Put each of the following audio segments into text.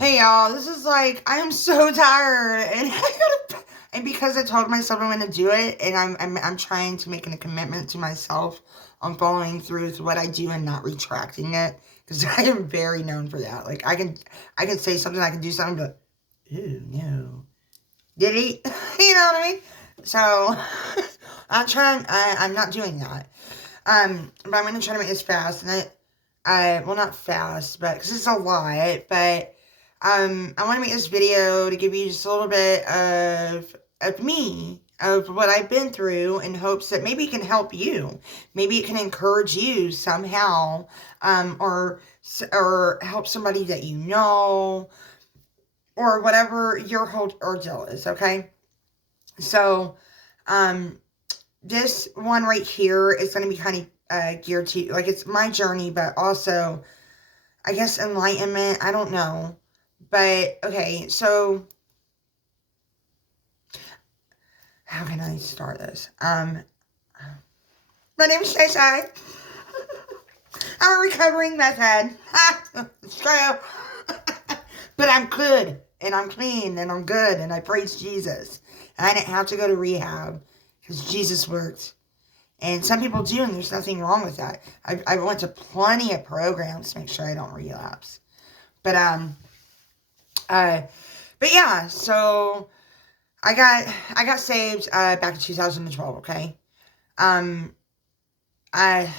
Hey y'all, this is like I'm so tired, and and because I told myself I'm gonna do it, and I'm trying to make a commitment to myself on following through with what I do and not retracting it, because I am very known for that. Like I can say something, I can do something, but ew, no, did he? You know what I mean? So I'm not doing that. But I'm gonna try to make this fast, and well, not fast, but because it's a lot, but I want to make this video to give you just a little bit of me, of what I've been through, in hopes that maybe it can help you, maybe it can encourage you somehow, or help somebody that you know, or whatever your whole ordeal is. Okay, so um, this one right here is going to be kind of geared to, like, it's my journey, but also I guess enlightenment. I don't know. But okay, so how can I start this? My name is Shay Shay. I'm a recovering meth head. It's true. But I'm good, and I'm clean, and I'm good, and I praise Jesus. And I didn't have to go to rehab because Jesus worked. And some people do, and there's nothing wrong with that. I went to plenty of programs to make sure I don't relapse. But but yeah, so I got saved back in 2012. Okay, um, I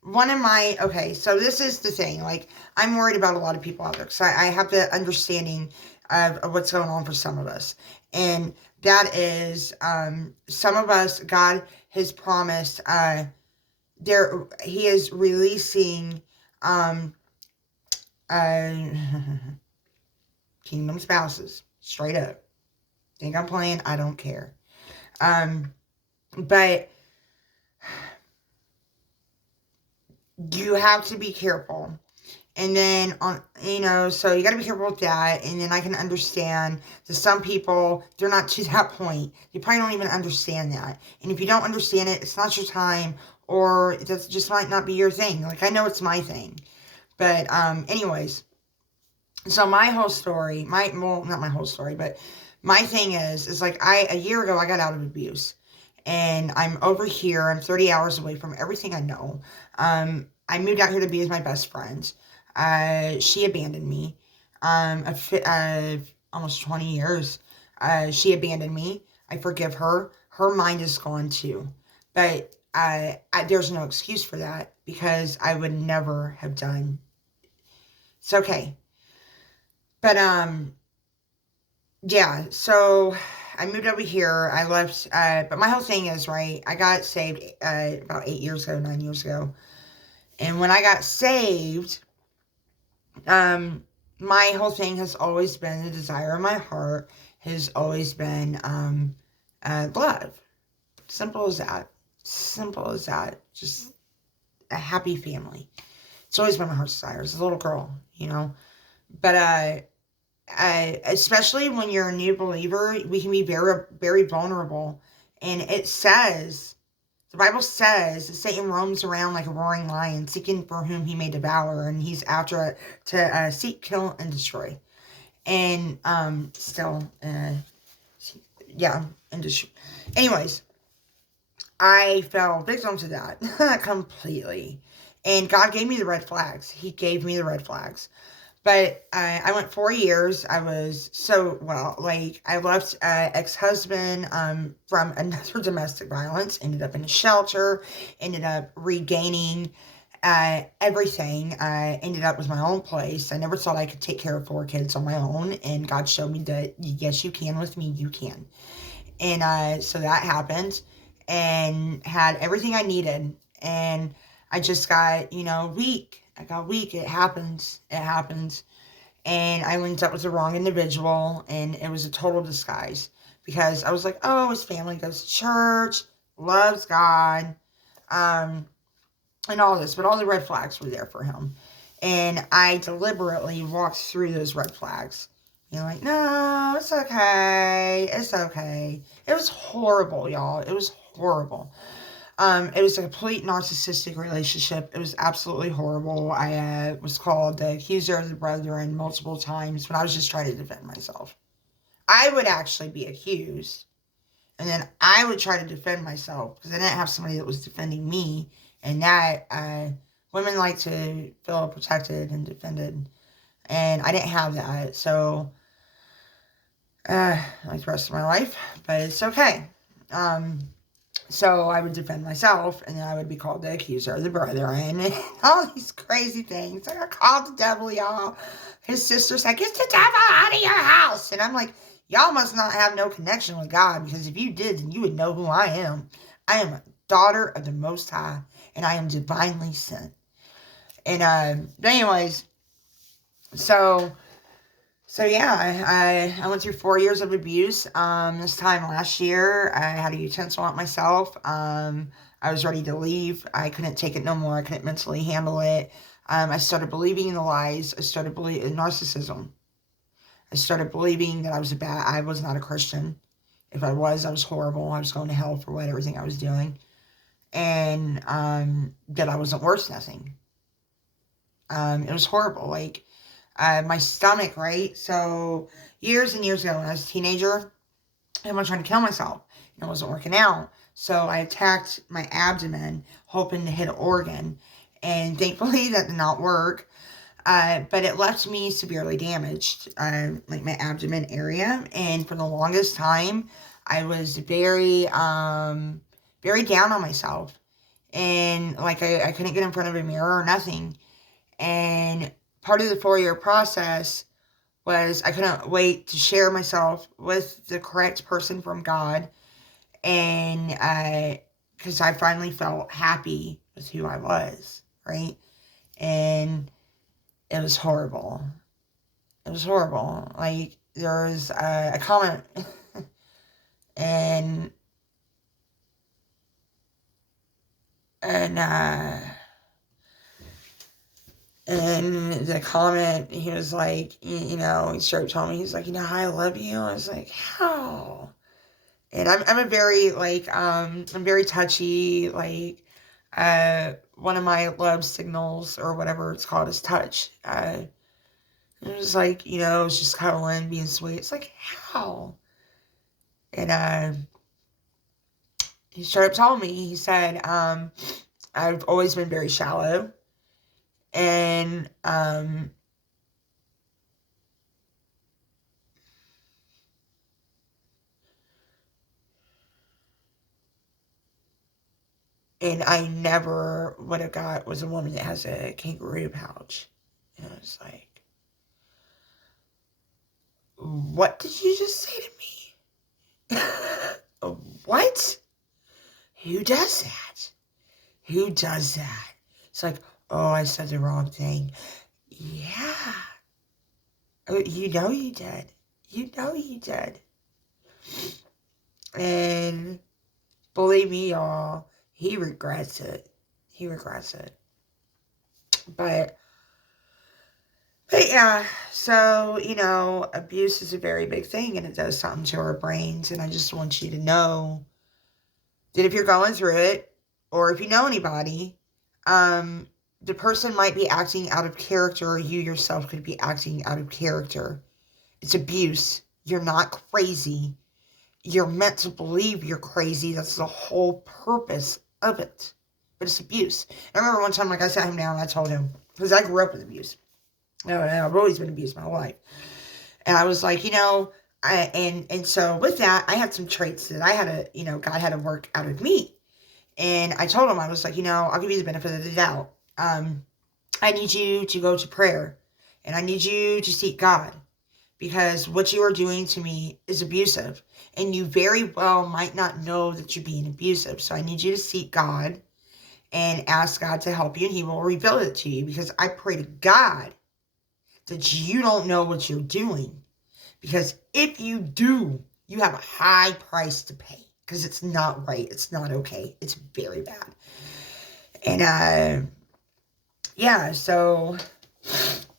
one of my okay. So this is the thing. Like, I'm worried about a lot of people out there because I have the understanding of what's going on for some of us, and that is some of us. God has promised there. He is releasing uh kingdom spouses straight up. Think I'm playing? I don't care. But you have to be careful. And then so you got to be careful with that. And then I can understand that some people, they're not to that point. You probably don't even understand that. And if you don't understand it, it's not your time, or it just might not be your thing. Like, I know it's my thing. But anyways, so my whole story, well, not my whole story, but my thing is like, a year ago I got out of abuse, and I'm over here. I'm 30 hours away from everything I know. I moved out here to be with my best friend. She abandoned me. Almost 20 years. She abandoned me. I forgive her. Her mind is gone too, but there's no excuse for that because I would never have done. It's okay, but yeah, so I moved over here. I left, but my whole thing is, right, I got saved about 8 years ago, 9 years ago. And when I got saved, my whole thing has always been, the desire of my heart has always been love. Simple as that. Simple as that. Just a happy family. It's always been my heart's desire as a little girl, you know. But especially when you're a new believer, we can be very, very vulnerable. And the Bible says that Satan roams around like a roaring lion, seeking for whom he may devour, and he's after to seek, kill, and destroy. And yeah, and destroy. Anyways, I fell victim to that completely. And God gave me the red flags. He gave me the red flags. But I went 4 years. I was like, I left ex-husband from another domestic violence, ended up in a shelter, ended up regaining everything. I ended up with my own place. I never thought I could take care of 4 kids on my own, and God showed me that, yes, you can. With me, you can. And so that happened, and had everything I needed. And I just got, weak. I got weak. It happens. It happens. And I linked up with the wrong individual, and it was a total disguise. Because I was like, oh, his family goes to church, loves God, and all this. But all the red flags were there for him. And I deliberately walked through those red flags. Like, no, it's okay. It's okay. It was horrible, y'all. It was horrible. It was a complete narcissistic relationship. It was absolutely horrible. I was called the accuser of the brethren multiple times when I was just trying to defend myself. I would actually be accused, and then I would try to defend myself because I didn't have somebody that was defending me. And that women like to feel protected and defended, and I didn't have that. So, like the rest of my life, but it's okay. So I would defend myself, and then I would be called the accuser of the brethren, and all these crazy things. I got called the devil, y'all. His sister's like, "Get the devil out of your house," and I'm like, y'all must not have no connection with God, because if you did, then you would know who I am. I am a daughter of the Most High, and I am divinely sent. And but anyways, so yeah, I went through 4 years of abuse. This time last year, I had a utensil on myself. I was ready to leave. I couldn't take it no more. I couldn't mentally handle it. I started believing in the lies. I started believing in narcissism. I started believing that I was not a Christian. If I was horrible. I was going to hell for everything I was doing. And that I wasn't worth nothing. It was horrible. Like, my stomach, right? So years and years ago when I was a teenager, I was trying to kill myself. And it wasn't working out. So I attacked my abdomen, hoping to hit an organ. And thankfully that did not work. But it left me severely damaged, like my abdomen area. And for the longest time, I was very, very down on myself. And like I couldn't get in front of a mirror or nothing. And part of the 4-year process was I couldn't wait to share myself with the correct person from God. And because I finally felt happy with who I was, right? And it was horrible. It was horrible. Like, there was a comment and the comment, he was like, he started telling me, he's like, I love you. I was like, how? And I'm a very, like, I'm very touchy, like, one of my love signals, or whatever it's called, is touch. It was like, it's just cuddling, being sweet. It's like, how? And, he started telling me, he said, I've always been very shallow. And, I never would have got was a woman that has a kangaroo pouch. And I was like, what did you just say to me? What? Who does that? Who does that? It's like, oh, I said the wrong thing. Yeah. Oh, you did. You did. And believe me, y'all, he regrets it. But yeah, so, abuse is a very big thing, and it does something to our brains. And I just want you to know that if you're going through it, or if you know anybody, the person might be acting out of character, or you yourself could be acting out of character. It's abuse. You're not crazy. You're meant to believe you're crazy. That's the whole purpose of it. But it's abuse. I remember one time, like, I sat him down and I told him, because I grew up with abuse. I've always been abused my whole life. And I was like, and so with that, I had some traits that I had to, God had to work out of me. And I told him, I was like, I'll give you the benefit of the doubt. I need you to go to prayer, and I need you to seek God, because what you are doing to me is abusive, and you very well might not know that you're being abusive. So I need you to seek God and ask God to help you, and he will reveal it to you, because I pray to God that you don't know what you're doing, because if you do, you have a high price to pay, because it's not right. It's not okay. It's very bad. And yeah, so,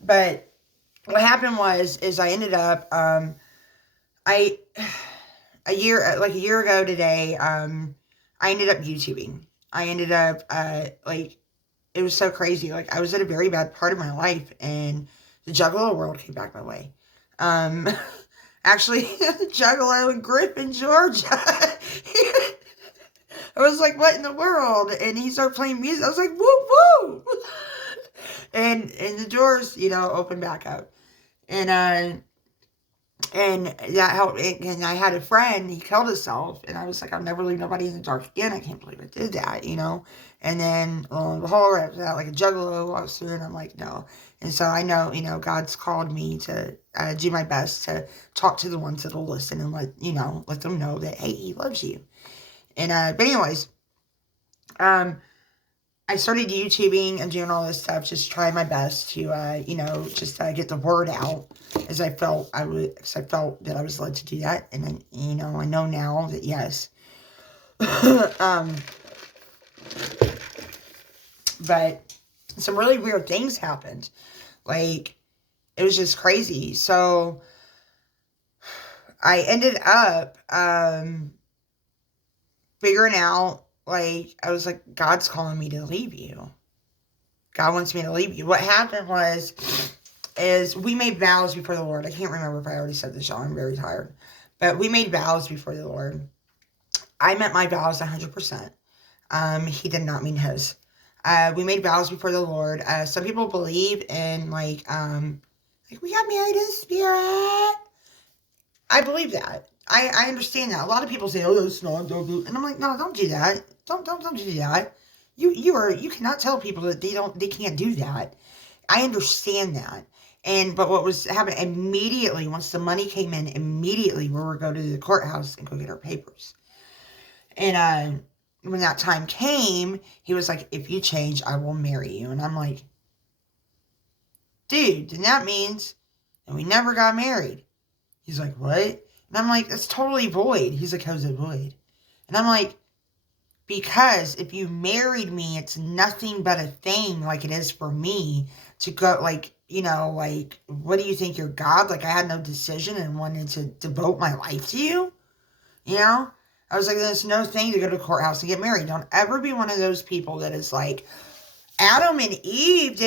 but what happened is I ended up, a year ago today, I ended up YouTubing. I ended up, like, it was so crazy. Like, I was at a very bad part of my life, and the Juggalo world came back my way. Actually, Juggalo in Griffin, Georgia. I was like, what in the world? And he started playing music. I was like, woo, woo. And the doors, opened back up. And that helped. And I had a friend, he killed himself. And I was like, I'll never leave nobody in the dark again. I can't believe I did that, And then, lo and behold, after that, like a Juggalo walks through, and I'm like, no. And so I know, God's called me to do my best to talk to the ones that'll listen and let them know that, hey, he loves you. And, but anyways, I started YouTubing and doing all this stuff, just trying my best to, just get the word out, as I felt because I felt that I was led to do that. And then, I know now that yes. But some really weird things happened. Like, it was just crazy. So I ended up, figuring out, like, I was like, God's calling me to leave you. God wants me to leave you. What happened is we made vows before the Lord. I can't remember if I already said this, y'all. I'm very tired. But we made vows before the Lord. I meant my vows 100%. He did not mean his. We made vows before the Lord. Some people believe in, like we got married in the spirit. I believe that. I understand that. A lot of people say, oh, that's not, and I'm like, no, don't do that. Don't do that. You cannot tell people that they can't do that. I understand that. But what was happening immediately, once the money came in, immediately we were go to the courthouse and go get our papers. And when that time came, he was like, if you change, I will marry you. And I'm like, dude, then that means that we never got married. He's like, what? And I'm like, that's totally void. He's like, how's it void? And I'm like, because if you married me, it's nothing but a thing like it is for me to go, like, what do you think, you're God? Like, I had no decision and wanted to devote my life to you? I was like, there's no thing to go to the courthouse and get married. Don't ever be one of those people that is like, Adam and Eve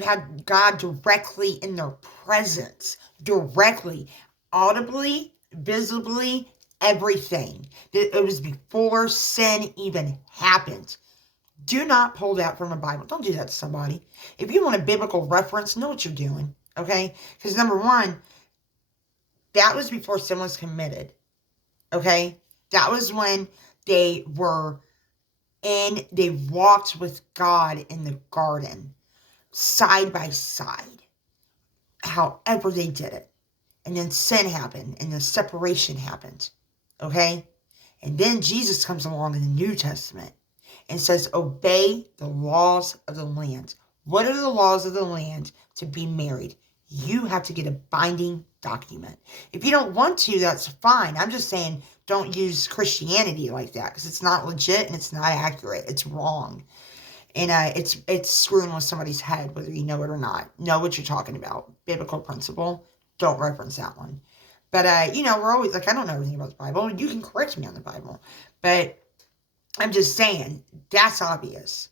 had God directly in their presence. Directly. Audibly, visibly, everything. It was before sin even happened. Do not pull that from the Bible. Don't do that to somebody. If you want a biblical reference, know what you're doing. Okay? Because number one, that was before sin was committed. Okay? That was when they walked with God in the garden, side by side. However they did it. And then sin happened, and the separation happened. Okay? And then Jesus comes along in the New Testament and says, obey the laws of the land. What are the laws of the land to be married? You have to get a binding document. If you don't want to, that's fine. I'm just saying, don't use Christianity like that, because it's not legit and it's not accurate. It's wrong. And it's screwing with somebody's head, whether you know it or not. Know what you're talking about. Biblical principle. Don't reference that one. But, we're always like, I don't know everything about the Bible. You can correct me on the Bible. But I'm just saying, that's obvious.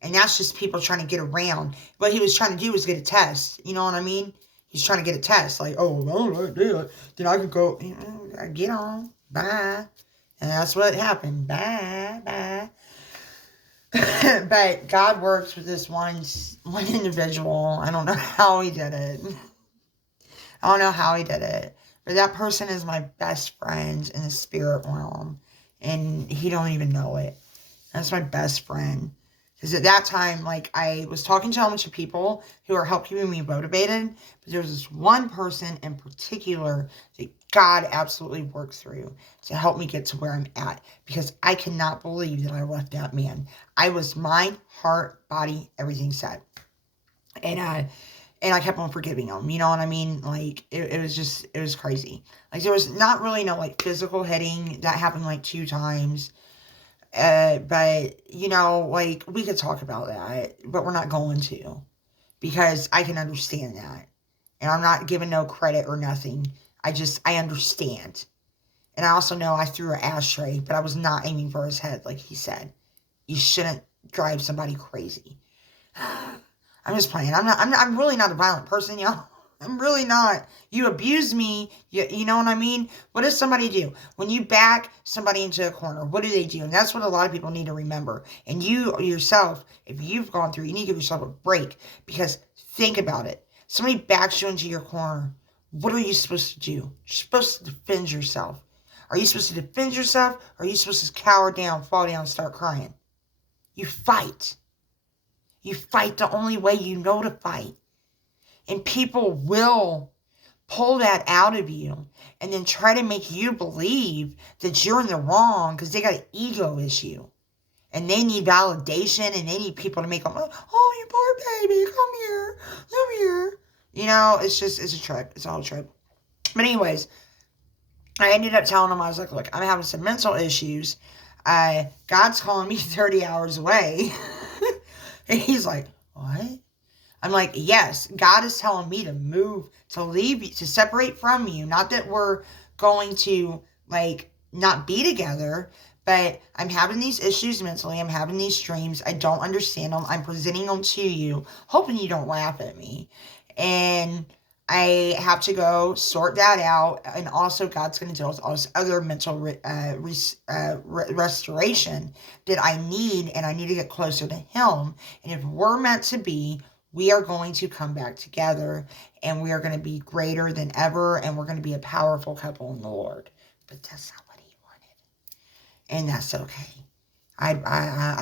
And that's just people trying to get around. What he was trying to do was get a test. You know what I mean? He's trying to get a test. Like, oh, well, I do it. Then I could go, get on. Bye. And that's what happened. Bye. Bye. But God works with this one individual. I don't know how he did it. I don't know how he did it. But that person is my best friend in the spirit realm. And he don't even know it. That's my best friend. Because at that time, like, I was talking to a bunch of people who are helping me motivated. But there was this one person in particular that God absolutely worked through to help me get to where I'm at. Because I cannot believe that I left that man. I was mind, heart, body, everything set. And I kept on forgiving him. You know what I mean? Like, it was crazy. Like, there was not really no, like, physical hitting. That happened, like, 2 times. But, like, we could talk about that. But we're not going to. Because I can understand that. And I'm not giving no credit or nothing. I understand. And I also know I threw an ashtray, but I was not aiming for his head, like he said. You shouldn't drive somebody crazy. I'm just playing. I'm really not a violent person, y'all. I'm really not. You abuse me, you know what I mean? What does somebody do? When you back somebody into a corner, what do they do? And that's what a lot of people need to remember. And you yourself, if you've gone through, you need to give yourself a break. Because think about it. Somebody backs you into your corner. What are you supposed to do? You're supposed to defend yourself. Are you supposed to defend yourself? Or are you supposed to cower down, fall down, and start crying? You fight. You fight the only way you know to fight. And people will pull that out of you and then try to make you believe that you're in the wrong because they got an ego issue. And they need validation and they need people to make them, oh, you poor baby, come here, come here. You know, it's a trip. It's all a trip. But anyways, I ended up telling him, I was like, look, I'm having some mental issues. God's calling me 30 hours away. And he's like, what? I'm like, yes, God is telling me to move, to leave, to separate from you. Not that we're going to, like, not be together, but I'm having these issues mentally. I'm having these dreams. I don't understand them. I'm presenting them to you, hoping you don't laugh at me. And I have to go sort that out. And also, God's going to deal with all this other mental restoration that I need. And I need to get closer to Him. And if we're meant to be, we are going to come back together. And we are going to be greater than ever. And we're going to be a powerful couple in the Lord. But that's not what He wanted. And that's okay. I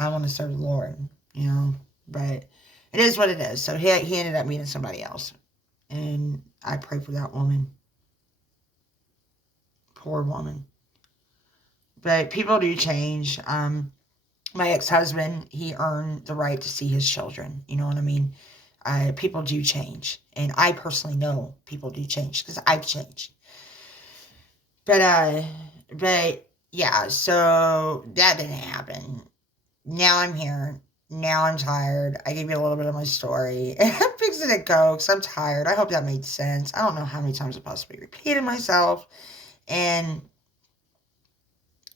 want to serve the Lord, you know. But it is what it is. So he ended up meeting somebody else. And I pray for that woman. Poor woman. But people do change. My ex-husband, he earned the right to see his children. You know what I mean? People do change. And I personally know people do change because I've changed. But yeah, so that didn't happen. Now I'm here. Now I'm tired. I gave you a little bit of my story. And I'm fixing to go because I'm tired. I hope that made sense. I don't know how many times I possibly repeated myself. And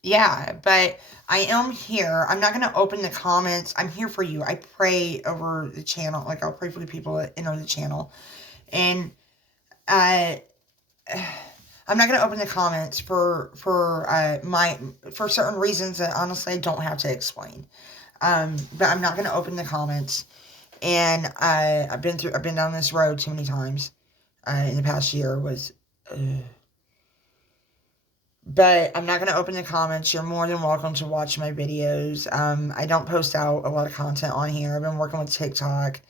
yeah, but I am here. I'm not going to open the comments. I'm here for you. I pray over the channel. Like, I'll pray for the people that enter the channel. And I'm not going to open the comments for certain reasons that honestly I don't have to explain. But I'm not going to open the comments. And I've been down this road too many times in the past year but I'm not going to open the comments. You're more than welcome to watch my videos. I don't post out a lot of content on here. I've been working with TikTok.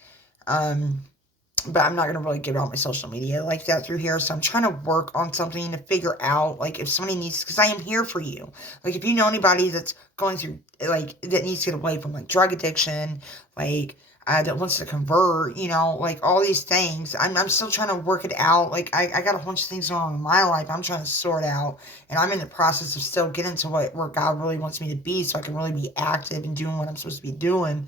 But I'm not going to really give out my social media like that through here. So I'm trying to work on something to figure out, like, if somebody needs, because I am here for you. Like, if you know anybody that's going through, like, that needs to get away from, like, drug addiction, like, that wants to convert, you know, like, all these things. I'm still trying to work it out. Like, I got a bunch of things going on in my life I'm trying to sort out. And I'm in the process of still getting to where God really wants me to be so I can really be active and doing what I'm supposed to be doing.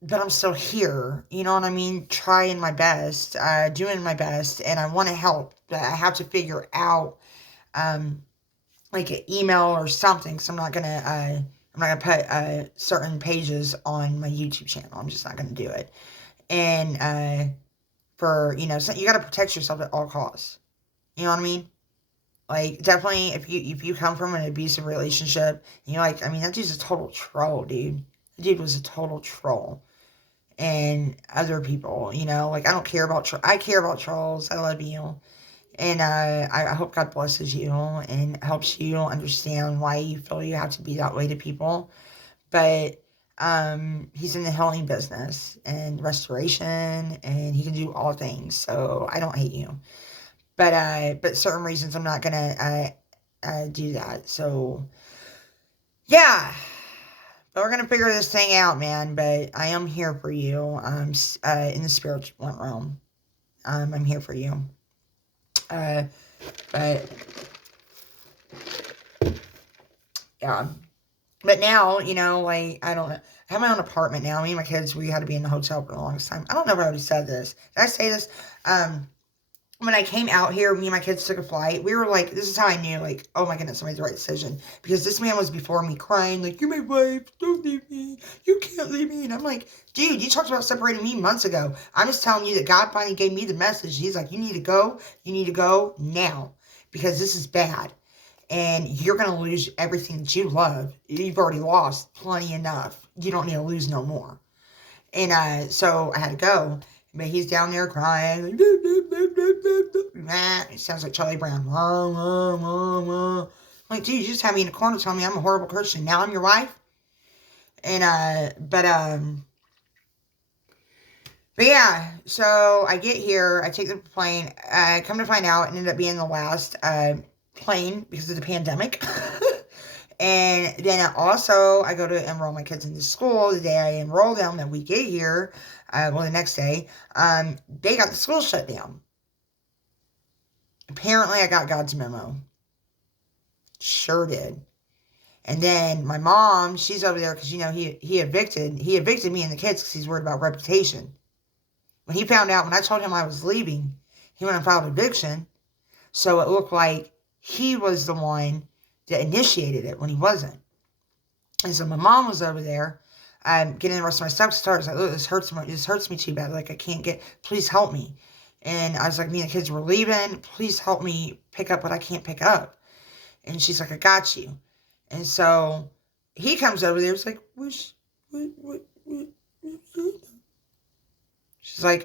But I'm still here, you know what I mean? Trying my best, doing my best, and I want to help. But I have to figure out, like an email or something. So I'm not gonna put certain pages on my YouTube channel. I'm just not gonna do it. And for so you gotta protect yourself at all costs. You know what I mean? Like, definitely, if you come from an abusive relationship, and you're like, I mean, that dude's a total troll, dude. The dude was a total troll. And other people, like, I don't care about I care about trolls. I love you. And I hope God blesses you and helps you understand why you feel you have to be that way to people. But he's in the healing business and restoration, and he can do all things. So I don't hate you. But certain reasons I'm not gonna do that. So yeah. But we're going to figure this thing out, man. But I am here for you in the spiritual realm. I'm here for you. But, yeah. But now, like, I don't know. I have my own apartment now. Me and my kids, we had to be in the hotel for the longest time. I don't know if I already said this. Did I say this? when I came out here, me and my kids took a flight. We were like, this is how I knew, like, oh my goodness, I made the right decision. Because this man was before me crying, like, you're my wife, don't leave me. You can't leave me. And I'm like, dude, you talked about separating me months ago. I'm just telling you that God finally gave me the message. He's like, you need to go. You need to go now. Because this is bad. And you're going to lose everything that you love. You've already lost plenty enough. You don't need to lose no more. And so I had to go. But he's down there crying. Like, it sounds like Charlie Brown. I'm like, dude, you just had me in the corner telling me I'm a horrible Christian. Now I'm your wife? But yeah, so I get here, I take the plane, I come to find out it ended up being the last plane because of the pandemic. And then also, I go to enroll my kids into school. The day I enroll them, that we get here, the next day, they got the school shut down. Apparently, I got God's memo. Sure did. And then my mom, she's over there because, he evicted me and the kids because he's worried about reputation. When he found out, when I told him I was leaving, he went and filed eviction. So it looked like he was the one that initiated it when he wasn't. And so my mom was over there getting the rest of my stuff started. I was like, look, this hurts me too bad. Like, I can't please help me. And I was like, me and the kids were leaving. Please help me pick up what I can't pick up. And she's like, I got you. And so he comes over there. It's like, what? She's like,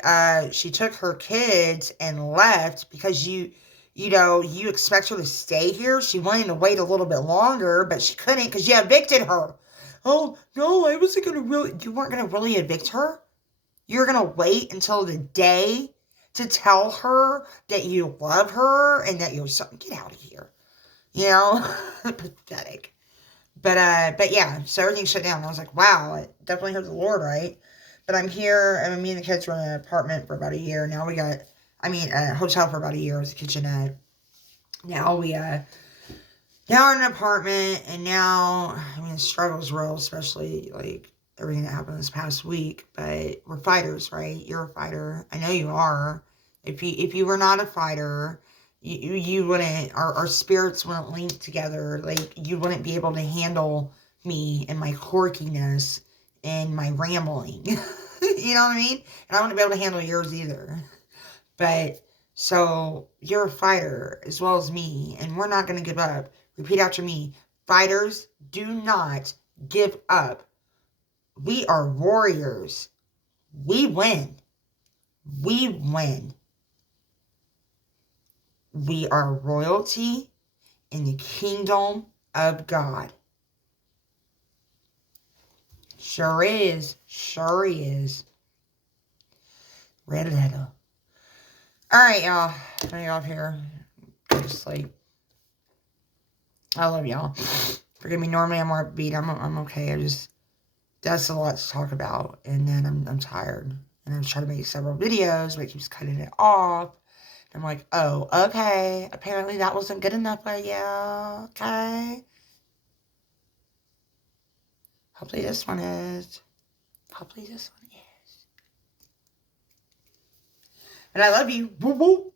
she took her kids and left because you expect her to stay here. She wanted to wait a little bit longer, but she couldn't because you evicted her. Oh, no, you weren't going to really evict her? You were going to wait until the day to tell her that you love her and that you're something. Get out of here. Pathetic. But yeah, so everything shut down. I was like, wow, I definitely heard the Lord, right? But I'm here, and me and the kids were in an apartment for about a year. Now a hotel for about a year as a kitchenette. Now now we're in an apartment, and now, the struggle's real, especially, like, everything that happened this past week. But we're fighters, right? You're a fighter. I know you are. If you were not a fighter, you wouldn't, our spirits wouldn't link together. Like, you wouldn't be able to handle me and my quirkiness and my rambling. You know what I mean? And I wouldn't be able to handle yours either. But, so, you're a fighter as well as me, and we're not going to give up. Repeat after me. Fighters do not give up. We are warriors. We win. We win. We are royalty in the kingdom of God. Sure is. Sure is. Red letter. Alright, y'all. I'm gonna get off here. Go to sleep. I love y'all. Forgive me, normally I'm more upbeat. I'm okay. That's a lot to talk about. And then I'm tired. And I'm trying to make several videos, but it keeps cutting it off. And I'm like, oh, okay. Apparently that wasn't good enough for you. Okay. Hopefully this one is. Hopefully this one is. And I love you. Woo woo.